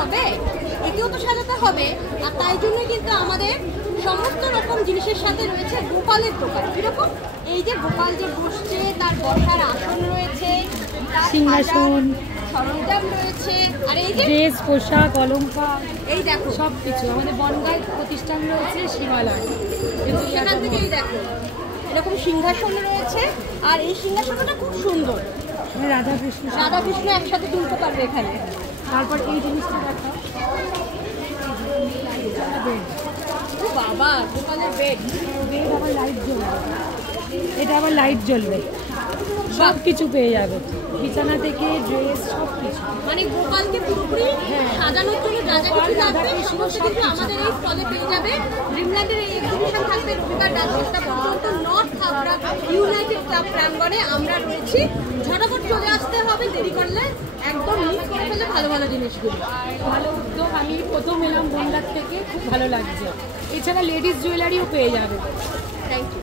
হবে, একেও তো সাজাতে হবে। আর তাই জন্য কিন্তু আমাদের সমস্ত রকম জিনিসের সাথে রয়েছে গোপালের দোকান। কিরকম, এই যে গোপাল যে বসছে, তার বসার আসন রয়েছে, সিংহাসন, সরঞ্জাম রয়েছে, আর এই যে ড্রেস, পোশাক, অলংকার, এই দেখো সব কিছু। আমাদের বনগাঁয় প্রতিষ্ঠান রয়েছে শিবালয়, এবং সেখান থেকে এই দেখো এরকম সিংহাসন রয়েছে। আর এই সিংহাসনটা খুব সুন্দর, রাধা কৃষ্ণ একসাথে তুলতে পারবে এখানে। তারপর এই জিনিসটা দেখো, ও বাবা, গোপালের বেড, আবার লাইট জ্বলবে, এটা আবার লাইট জ্বলবে, সব কিছু পেয়ে যাবে, বিছানা থেকে ড্রেস সব কিছু। মানে গোপালকে পুরোপুরি সাজানোর জন্য যা যা কিছু লাগবে সমস্ত কিছু আমাদের এই স্টলে পেয়ে যাবে। ড্রিমল্যান্ডের এই এক্সিবিশন থাকবে রবিবার রাত 10টা পর্যন্ত নর্থ হাবড়া ইউনাইটেড ক্লাব প্রাঙ্গণে। আমরা রয়েছি, ঝটাফট চলে আসতে হবে, দেরি করলে একদম মিস করে ফেলে ভালো ভালো জিনিসগুলো। ভালো উদ্যোগ, আমি প্রথম এলাম বনগাঁ থেকে, খুব ভালো লাগছে। এছাড়া লেডিস জুয়েলারিও পেয়ে যাবে। Thank you.